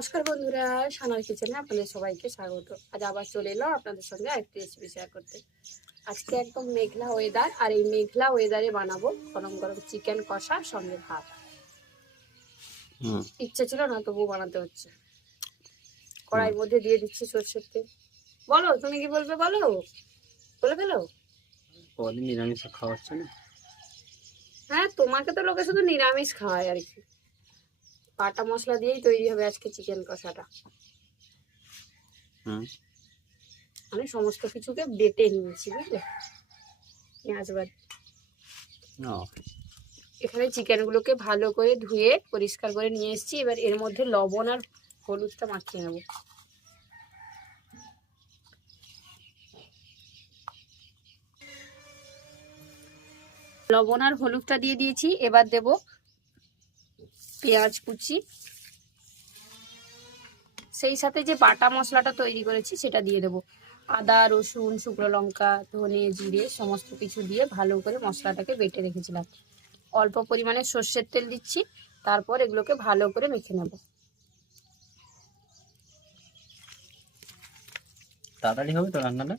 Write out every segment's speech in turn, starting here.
নমস্কার বন্ধুরা, সানার কিচেনে আপনাদের সবাইকে স্বাগত। আজ আবার চলে এলাম আপনাদের সঙ্গে একটি রেসিপি শেয়ার করতে। আজকে একদম মেঘলা ওয়েদার, আর এই মেঘলা ওয়েদারে বানাবো গরম গরম চিকেন কষা সঙ্গে ভাত। ইচ্ছে ছিল না, তবুও বানাতে হচ্ছে। কড়াইয়ের মধ্যে দিয়ে দিচ্ছি সরষের তেল। বলো, তুমি কি বলবে? বলো, বলে ফেলো। কদিন নিরামিষ খাওয়াচ্ছে না? হ্যাঁ, তোমাকে তো লোকে শুধু নিরামিষ খাওয়ায় আর কি। বাটা মশলা দিয়েই তৈরি হবে আজকে চিকেন কষাটা। আমি সমস্ত কিছুকে বেটে নিয়েছি, বুঝলে? পেঁয়াজ বাটা। এখানে চিকেন গুলোকে ভালো করে ধুয়ে পরিষ্কার করে নিয়ে এসেছি। এবার এর মধ্যে লবণ আর হলুদটা মাখিয়ে নেব। লবণ আর হলুদটা দিয়ে দিয়েছি। এবার দেব পেঁয়াজ কুচি, সেই সাথে যে বাটা মশলাটা তৈরি করেছি সেটা দিয়ে দেবো। আদা, রসুন, শুকনো লঙ্কা, ধনে, জিরে সমস্ত কিছু দিয়ে ভালো করে মশলাটাকে বেটে রেখেছিলাম। অল্প পরিমাণে সর্ষের তেল দিচ্ছি, তারপর এগুলোকে ভালো করে মেখে নেব। তাড়াতাড়ি হবে তো রান্নাটা?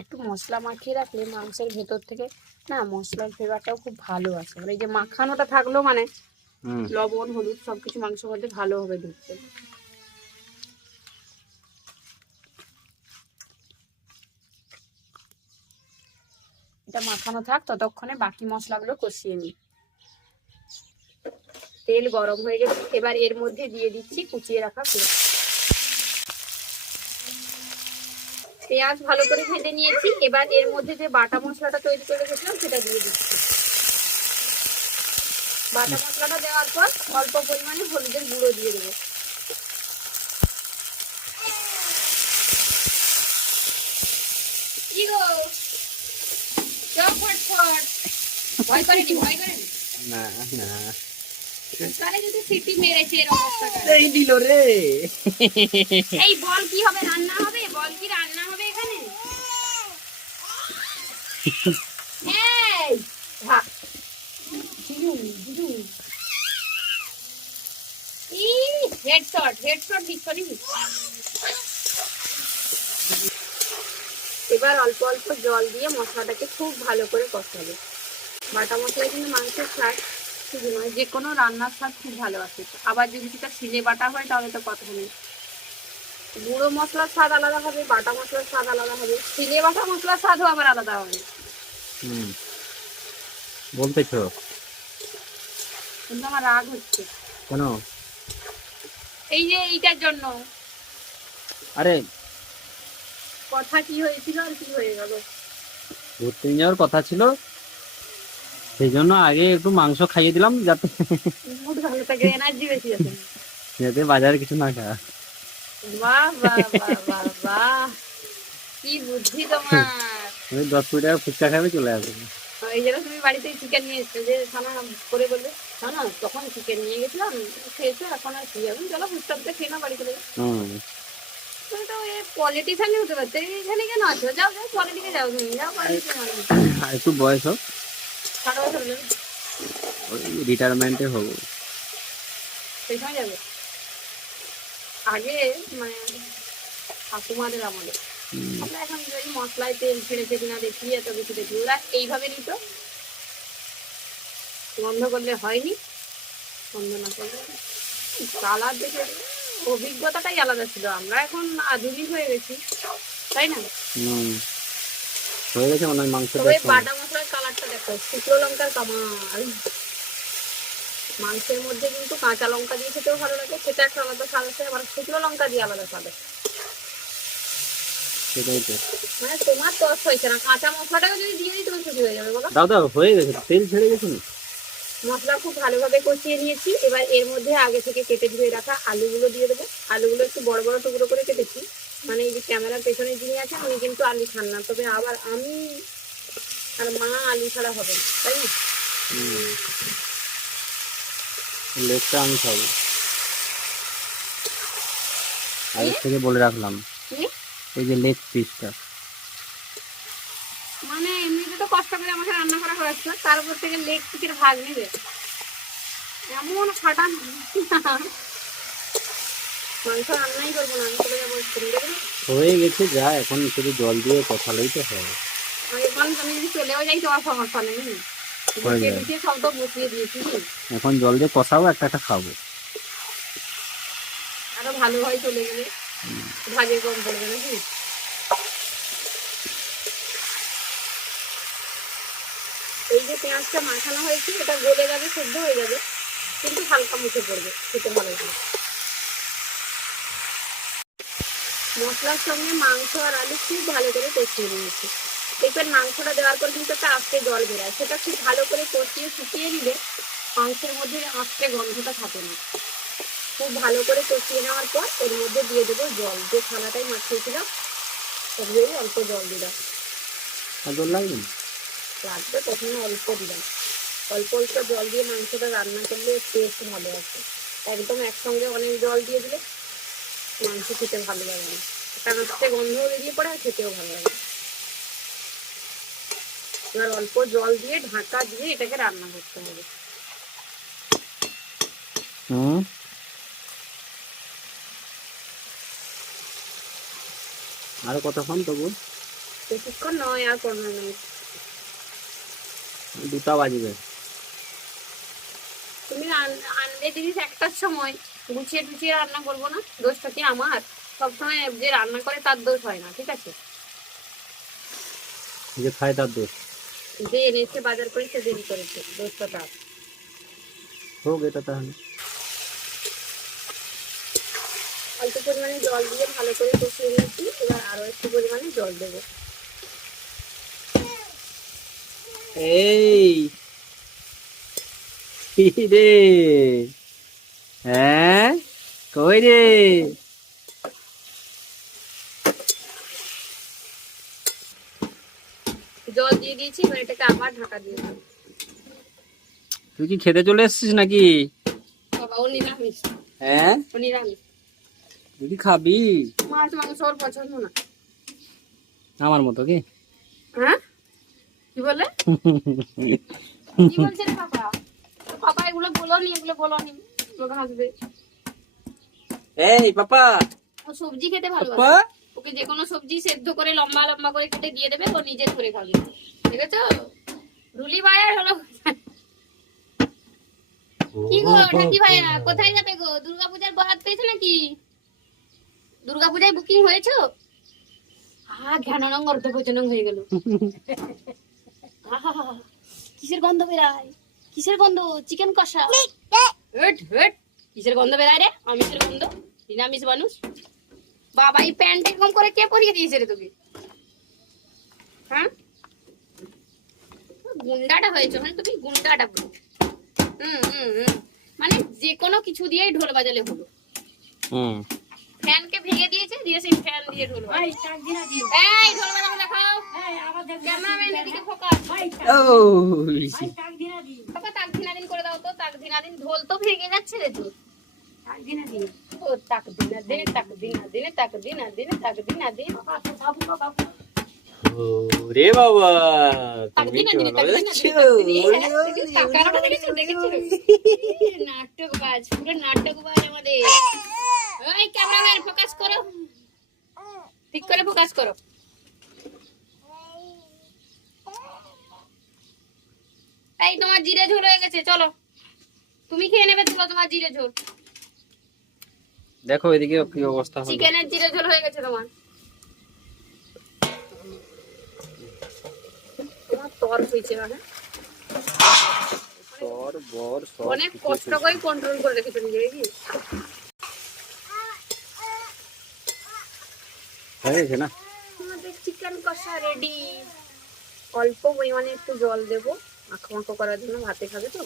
একটু মশলা মাখিয়ে রাখলে মাংসের ভেতর থেকে না মশলার ফ্লেভারটাও খুব ভালো আসে। মানে এই যে মাখানোটা থাকলো মানে লবণ হলুদ সবকিছু মাংসের মধ্যে ভালোভাবে ঢুকছে। এটা মাখানো থাক, ততক্ষণে বাকি মশলাগুলো কষিয়ে নিই। তেল গরম হয়ে গেছে, এবার এর মধ্যে দিয়ে দিচ্ছি কুচিয়ে রাখা পেঁয়াজ। পেঁয়াজ ভালো করে ভেজে নিয়েছি। এবার এর মধ্যে যে বাটা মশলাটা তৈরি করে রেখেছিলাম সেটা দিয়ে দিচ্ছি। বাটা মশলাটা দেওয়ার পর অল্প পরিমাণে হলুদের গুঁড়ো দিয়ে দেবো। ভয় করেনি, ভয় করেনি না না, তাহলে যদি সিটি মেরেছে এর অবস্থা এই দিল রে। এই বল কি হবে? রান্না হবে? বল কি রান্না হবে এখানে? এই ভাগ হেডশট দিচ্ছ নাকি? এবার অল্প অল্প জল দিয়ে মশলাটাকে খুব ভালো করে কষাবে। বাটা মশলা কিন্তু মাংসের স্বাদ শুধু নয়, যে কোনো রান্নার স্বাদ খুব ভালো আসে। আবার যদি সেটা শিলে বাটা হয় তাহলে তো কথা নেই। গুঁড়ো মশলার স্বাদ আলাদা হবে, বাটা মশলার স্বাদ আলাদা হবে, শিলে বাটা মশলার স্বাদও আবার আলাদা হবে। বলতেছো? কিন্তু আমার রাগ হচ্ছে। কেন? এই যে এইটার জন্য। আরে কথা কি হয়েছিল আর কি হয়ে গেল। ঘুরতে যাওয়ার কথা ছিল, সেই জন্য আগে একটু মাংস খাইয়ে দিলাম যাতে মুড ভালো থাকে, এনার্জি বেশি আছে, যাতে বাজারে কিছু না খা। বাহ বাহ বাহ বাহ বাহ, কি বুদ্ধি তোমার। তুমি 10 কোটি টাকা ফুচকা খাবে চলে আসবে। এই জন্য তুমি বাড়িতে চিকেন নিয়ে এসছো যে সানা করে বলবে সানা তখন চিকেন নিয়ে গেছিলাম, খেয়েছো, এখন আর কি যাবেন, চলো ফুচকাতে খেয়ে না বাড়ি চলে যাও। তুমি তো পলিটিশিয়ানই হতে পারছো, এখানে কেন আছো? যাও যাও পলিটিকে যাও, তুমি যাও পলিটিশিয়ান। আর একটু বয়স হোক, 60 বছর হলে রিটায়ারমেন্টে হবো, সেই সময় যাবে। আগে মানে ঠাকুমাদের আমাদের আমরা এখন যদি মশলায় তেল ছেড়েছে কিনা দেখি, এত বেশি দেখি, ওরা এইভাবে নিত। বন্ধ করলে হয়নি, বন্ধ না করলে কালার দেখে অভিজ্ঞতাটাই আলাদা ছিল। আমরা এখন আধুনিক হয়ে গেছি, তাই না? হয়ে গেছে মনে হয় মাংস। তবে বাটা মশলার কালারটা দেখো, শুকনো লঙ্কার কামাল। মাংসের মধ্যে কিন্তু কাঁচা লঙ্কা দিয়ে খেতেও ভালো লাগে, সেটা একটা আলাদা স্বাদ আছে, আবার শুকনো লঙ্কা দিয়ে আলাদা স্বাদ আছে। মানে তোমার তস হয়েছে না, কাঁচা মশলাটাকে যদি দিয়ে দিই তুমি খুশি হয়ে যাবে। বলো দাও দাও, হয়ে গেছে, তেল ছেড়ে গেছে। মশলা খুব ভালোভাবে কষিয়ে নিয়েছি। এবার এর মধ্যে আগে থেকে কেটে ধুয়ে রাখা আলুগুলো দিয়ে দেবো। আলুগুলো একটু বড় বড় টুকরো করে কেটেছি। মানে এই যে ক্যামেরার পেছনে যিনি আছেন উনি কিন্তু আলু খান না, তবে আবার আমি আর মা আলু ছাড়া হবে না, তাই না? লেগটা আমি খাবো, আগে থেকে বলে রাখলাম। এই যে লেগ পিসটা মানে এমনিতে তো কষ্ট করে আমাকে রান্না করা হয়েছে, তার উপর থেকে লেগ পিসের ভাগ নেবে। এমন খাটান মাংস রান্নাই করবো না, আমি চলে যাবো স্কুলে। দেখবে হয়ে গেছে যা, এখন শুধু জল দিয়ে কষালেই তো হয়। এখন আমি যদি চলেও যাই তোমার সমস্যা নেই, হয়ে গুছিয়ে যাবে। গুছিয়ে সব তো বসিয়ে দিয়েছি। এখন জল দিয়ে কষাবো, একটা একটা খাবো। আরো ভালো হয় চলে গেলে, ভাজে কম পড়বে নাকি। এই যে পেঁয়াজটা মাখানো হয়েছে এটা গলে যাবে, সেদ্ধ হয়ে যাবে, কিন্তু হালকা মুখে পড়বে, খেতে ভালো লাগে। মশলার সঙ্গে মাংস আর আলু খুব ভালো করে কষিয়ে নিয়েছি। দেখবেন মাংসটা দেওয়ার পর কিন্তু একটা আস্তে জল বেরোয়, সেটা খুব ভালো করে কষিয়ে শুকিয়ে নিলে মাংসের মধ্যে আস্তে গন্ধটা থাকে না। খুব ভালো করে কষিয়ে নেওয়ার পর এর মধ্যে দিয়ে দেবো জল, যে থালাটাই মাখিয়েছিলাম তার জন্য অল্প জল দিলাম। আর জল লাগবে না? লাগবে, প্রথমে অল্প দিলাম। অল্প অল্প জল দিয়ে মাংসটা রান্না করলে টেস্ট ভালো আছে। একদম একসঙ্গে অনেক জল দিয়ে দিলে মাংস খেতে ভালো লাগে না, একটা আস্তে গন্ধ বেরিয়ে পড়ে আর খেতেও ভালো লাগে না। এবার অল্প জল দিয়ে ঢাকা দিয়ে এটাকে রান্না করতে হবে। হুম। আর কতক্ষণ তবু? বেশিক্ষণ নয়, আর 15 মিনিট। 2টা বাজবে। তুমি আনলে জিনিস একটার সময়, গুছিয়ে টুছিয়ে রান্না করবো না, দোষটা কি আমার? সবসময় যে রান্না করে তার দোষ হয় না, ঠিক আছে? যে খায় তার দোষ। যে এনেছে বাজার করে সে দেরি করেছে, দোষটা তার। হোক এটা তাহলে। অল্প পরিমাণে জল দিয়ে ভালো করে কষিয়ে নিয়েছি, এবার আরো একটু পরিমাণে জল দেবো। এই কি রে? হ্যাঁ, কই রে? জল দিয়ে দিয়েছি, এবার এটাকে আবার ঢাকা দিয়ে দেবো। তুই কি খেতে চলে এসেছিস নাকি? বাবা ও নিরামিষ, হ্যাঁ, ও নিরামিষ। তুই কি খাবি? মাছ মাংস ওর পছন্দ না। আমার মতো কি? হ্যাঁ কি বলে? কি বলছে রে পাপা? পাপা এগুলো বলোনি, এগুলো বলোনি, লোক হাসবে। এই পাপা, ও সবজি খেতে পাপা। ভালোবাসে, ওকে যে কোনো সবজি সেদ্ধ করে লম্বা লম্বা করে কেটে দিয়ে দেবে, ও নিজে ধরে খাবে। দেখেছো রুলি ভাইয়ার হলো। কি গো ঠাকি ভাইয়া, কোথায় যাবে গো? দুর্গাপূজার বরাত পেয়েছো নাকি? দুর্গাপূজায় বুকিং হয়েছো? ঘ্যাননং অর্ধভোজনং হয়ে গেল। আহা, কিসের গন্ধ বেরায়? কিসের গন্ধ? চিকেন কষা। হেট হেট, কিসের গন্ধ বেরায় রে? আমিষের গন্ধ, নিরামিষ মানুষ। বাবা এই প্যান্ট এরকম করে কে পরিয়ে দিয়েছে রে তোকে? হ্যাঁ গুন্ডাটা হয়েছে, মানে তুমি গুন্ডাটা পুরো। মানে যে কোনো কিছু দিয়েই ঢোল বাজালে হলো। ফ্যানকে ভেঙে দিয়েছে, দিয়ে সেই ফ্যান দিয়ে ঢোল বাজায়। এই ঢোল বাজানো দেখাও, ক্যামেরাম্যান এদিকে ফোকাস। বাবা তাক দিনাদিন করে দাও তো, তাক দিনাদিন। ঢোল তো ভেঙে যাচ্ছে রে তোর। তাক দিনাদিন, ও তাক দিনাদিন, তাক দিনাদিন, তাক দিনাদিন, তাক দিনাদিন। রে বাবা, তাক তুমি দিনাদিন, তাক চলে দিনাদিন, যাচ্ছো। তাকানোটা দেখেছো, দেখেছো? নাটকবাজ, পুরো নাটকবাজ আমাদের। ওই ক্যামেরাম্যান ফোকাস করো, ঠিক করে ফোকাস করো। এই তোমার জিরে ঝোল হয়ে গেছে, চলো তুমি খেয়ে নেবে, চলো তোমার জিরে ঝোল। দেখো এদিকে কি অবস্থা হলো। চিকেনের জিরে ঝোল হয়ে গেছে তোমার। তোমার তর হয়েছে মানে সর বর সব অনেক কষ্ট করে কন্ট্রোল করে রেখেছো নিজেকে কি? হয়ে গেছে না? আমাদের চিকেন কষা রেডি। অল্প পরিমাণে একটু জল দেবো মাখো মাখো করার জন্য, ভাতে খাবে তো।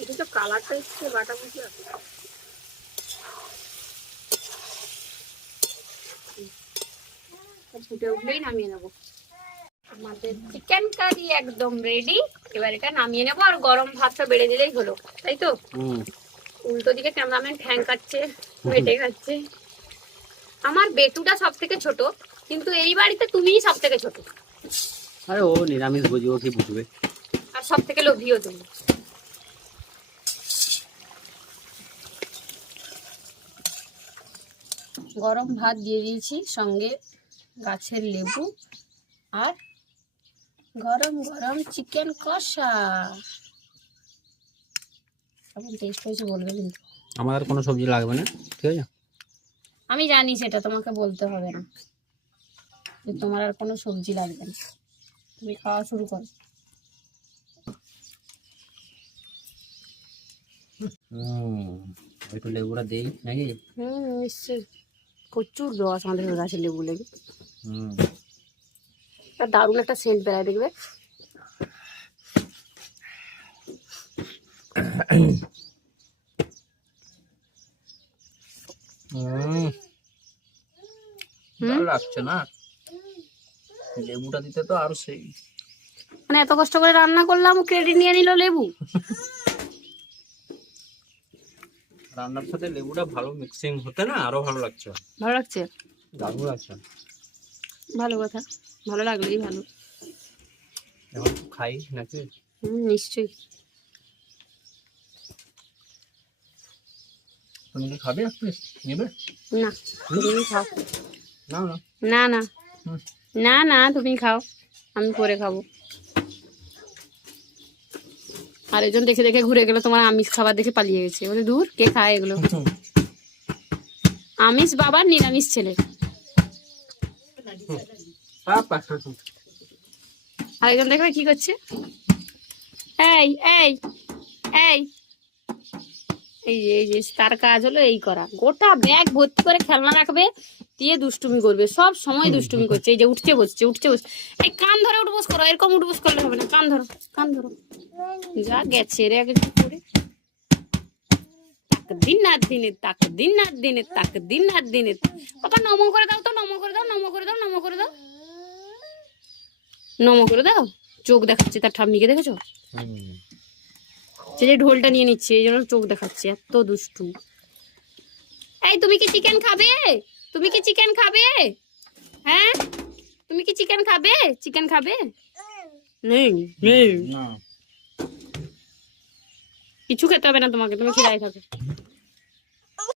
এটা তো কালারটা এসছে বাটা মশলা। ফুটে উঠলেই নামিয়ে নেবো। আমাদের চিকেন কারি একদম রেডি। এবার এটা নামিয়ে নেবো, আর গরম ভাতটা বেড়ে দিলেই হলো, তাই তো? উল্টো দিকে ক্যামেরাম্যান ঠ্যাং কাটছে, বেটে খাচ্ছে। আমার বেটুটা সব থেকে ছোট, কিন্তু এই বাড়িতে তুমিই সব থেকে ছোট, আরে ও নিরামিষ বুঝবো, কি বুঝবে। আর সব থেকে লোভীও তুমি। গরম ভাত দিয়ে দিয়েছি, সঙ্গে গাছের লেবু আর গরম গরম চিকেন কষা। কেমন টেস্ট হয়েছে বলবে কিন্তু। আমার আর কোনো সবজি লাগবে না, ঠিক আছে? আমি জানি, সেটা তোমাকে বলতে হবে না যে তোমার আর কোনো সবজি লাগবে না। তুমি খাওয়া শুরু করো। একটু লেবুটা দেই নাকি? নিশ্চয়ই, প্রচুর রস আমাদের গাছের লেবু লেগে। হুম। আর দারুণ একটা সেন্ট বেড়ায় দেখবে। ভালো লাগছে না, লেবুটা দিতে তো আরো সেই। মানে এত কষ্ট করে রান্না করলাম, ক্রেডিট নিয়ে নিল লেবু। রান্নার সাথে লেবুটা ভালো মিক্সিং হতে না আরো ভালো লাগছে। ভালো লাগছে? দারুণ লাগছে। ভালো কথা, ভালো লাগলেই ভালো। এখন তো খাই নাকি? নিশ্চয়ই। তুমি কি খাবে একটু নেবে? না তুমি খাও। না না না না হুম। না না তুমি খাও, আমি পরে খাবো। আর একজন দেখে দেখে ঘুরে গেল, তোমার আমিষ খাবার দেখে পালিয়ে গেছে, বলে দূর কে খায় এগুলো। আমিষ বাবার, নিরামিষ ছেলে। আরেকজন দেখবে কি করছে, এই এই এই এই যে তার কাজ হলো এই করা, গোটা ব্যাগ ভর্তি করে খেলনা রাখবে, দিয়ে দুষ্টুমি করবে, সব সময় দুষ্টুমি করছে। এই যে উঠছে বসছে, উঠছে বসছে, এই কান ধরে উঠবোস করো, এরকম উঠবোস করলে হবে না, কান ধরো কান ধরো। যা গেছে রে আগে করে, তাক দিন রাত দিনে, তাক দিন রাত দিনে, তাক দিন রাত দিনে। বাবা নমো করে দাও তো, নমো করে দাও, নমো করে দাও, নমো করে দাও, নমো করে দাও। চোখ দেখাচ্ছে তার ঠাম্মিকে, দেখেছো? যে ঢোলটা নিয়ে নিচ্ছে, এই জন্য চোখ দেখাচ্ছে, এত দুষ্টু। এই তুমি কি চিকেন খাবে? তুমি কি চিকেন খাবে? হ্যাঁ তুমি কি চিকেন খাবে? চিকেন খাবে? নেই নেই, না কিছু খেতে হবে না তোমাকে, তুমি খিদায় থাকো।